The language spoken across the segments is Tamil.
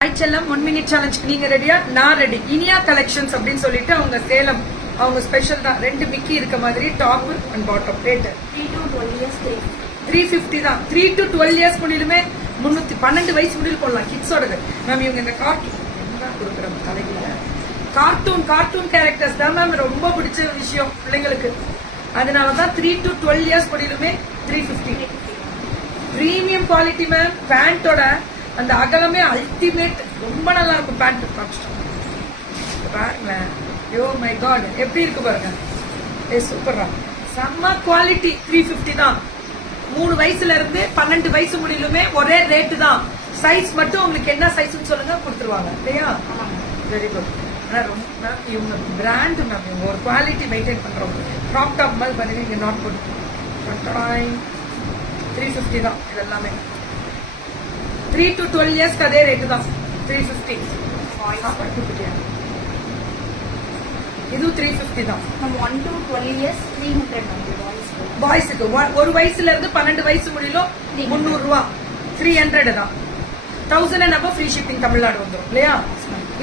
செல்லம் 1 minute சேலஞ்சுக்கு நீங்க ரெடியா? நான் ரெடி. இனியா கலெக்ஷன்ஸ் அப்படின்னு சொல்லிட்டு அவங்க சேலம் அவங்க ஸ்பெஷல் தான். 2 மிக்கி இருக்க மாதிரி top and bottom. Rate 3 to 12 years 350 தான். 3 to 12 இயர்ஸ் முடியலுமே 312 வயசு முடியல போடலாம். கிட்ஸோடது மேம். இவங்க இந்த கார்ட்டூன் என்ன கொடுக்குறோம் தலையில கார்ட்டூன் கேரக்டர்ஸ் தான் மேம் ரொம்ப பிடிச்ச விஷயம் பிள்ளைங்களுக்கு. அதனாலதான் 3 to 12 இயர்ஸ் முடியலுமே 350. Premium quality ma'am. பேண்டோட அந்த அகலமே அல்டிமேட். ரொம்ப நல்லா இருக்கும் பேண்ட். பாருங்களேன். யோ மை காட், எப்படி இருக்கு பாருங்க. சூப்பரா செம்ம குவாலிட்டி. 350 தான். 3 வயசுல இருந்து 12 வயசு முடியலுமே ஒரே ரேட்டு தான். சைஸ் மட்டும் உங்களுக்கு என்ன சைஸ்ன்னு சொல்லுங்க, கொடுத்துருவாங்க இல்லையா? Very good. ஆனா ரொம்ப இவங்க பிராண்ட் மேம். இவங்க ஒரு குவாலிட்டி மெயின்டைன் பண்றவங்க. க்ராப் டாப் மாதிரி பண்ணுவீங்க. இங்க நாட் போட்டு 350 தான். இது எல்லாமே 3 to 12 இயர்ஸ்க்கு அதே ரேட்டு தான். 350. இது 350 தான். 1 to 12 years 300 பாய்ஸுக்கு 1 வயசுல இருந்து 12 வயசு முடியலும் 300 ரூபா. 300 தான். 1000 and above free shipping Tamil Nadu இல்லையா?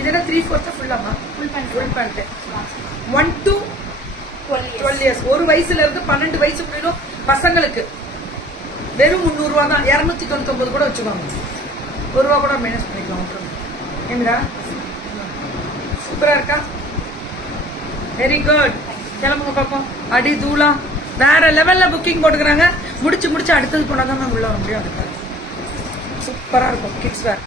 இதெல்லாம் 3/4 ஃபுல்லாமா? Full pant. 1 to 12 years. 1 வயசுல இருந்து 12 வயசு முடியலும் பசங்களுக்கு வெறும் 300 ரூபா தான். 299 கூட வச்சுக்கோங்க. 1 ரூபா கூட மைனஸ் பண்ணிக்கலாம். ஏமிரா சூப்பரா இருக்கா? Very good. கிளம்புங்க பாப்போம். அடி தூளா வேற லெவல்ல புக்கிங் போட்டுக்கிறாங்க. முடிச்சு அடுத்தது போனாதான் உள்ள வர முடியும். அதுக்காக சூப்பரா இருக்கும் கிட்ஸ் வேர்.